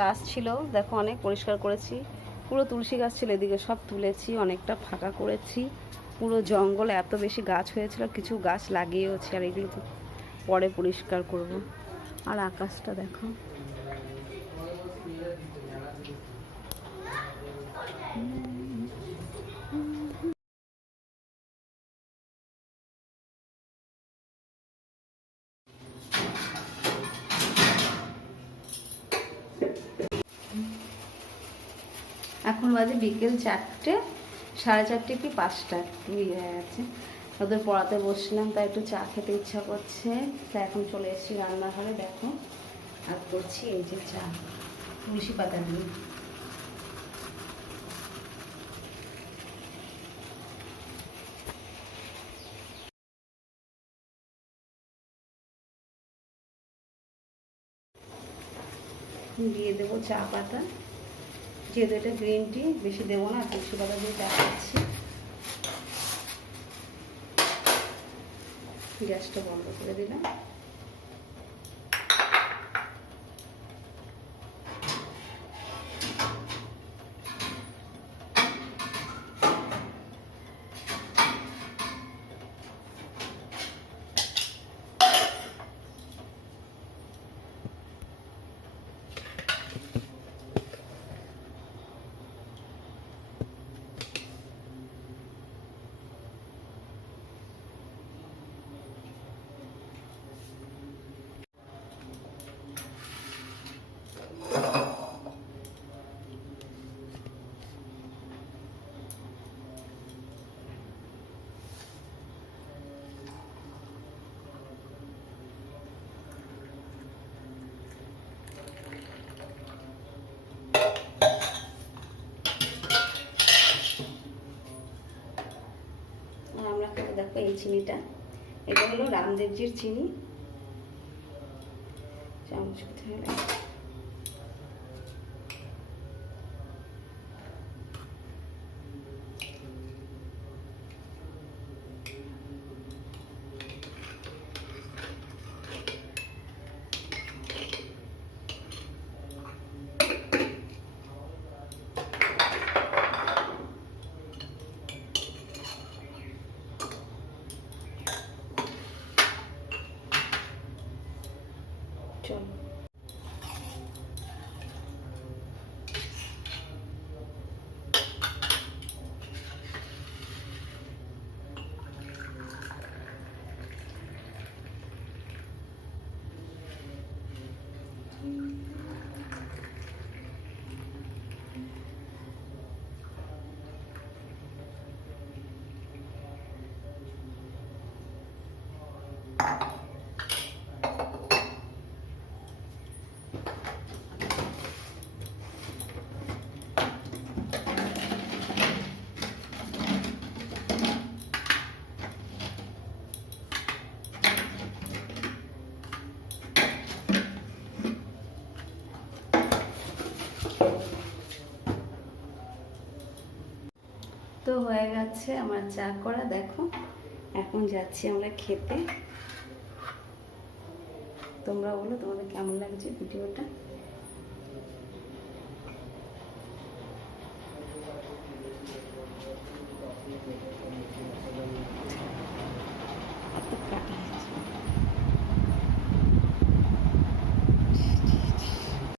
গাছ ছিল দেখো, অনেক পরিষ্কার করেছি। পুরো তুলসী গাছ ছিল, এদিকে সব তুলেছি, অনেকটা ফাঁকা করেছি। পুরো জঙ্গলে এত বেশি গাছ হয়েছিল, কিছু গাছ লাগিয়েওছি, আর এগুলো তো পরে পরিষ্কার করব। আর আকাশটা দেখো, এখন বাজে বিকেল 4টে, 4:30 কি 5টা হয়ে গেছে। ওদের পড়াতে বসলাম, তাই একটু চা খেতে ইচ্ছা করছে, তাই এখন চলে এসেছি রান্নাঘরে। দেখো আর করছি এই যে চা তুলসী পাতা দিয়ে। দিয়ে দেবো চা পাতা, যেহেতু এটা গ্রিন টি, বেশি দেবো না, তুলসী পাতা দিয়ে চা খাচ্ছি। গ্যাসটা বন্ধ করে দিলাম। আমরা খাবো, দেখো এই চিনিটা, এটা হলো রামদেবজির চিনি। চামচ কোথায় লাগে? চলো, তো হয়ে গেছে আমার চা করা। দেখো এখন যাচ্ছি আমরা খেতে। তোমরা বলো তোমাদের কেমন লাগছে ভিডিওটা।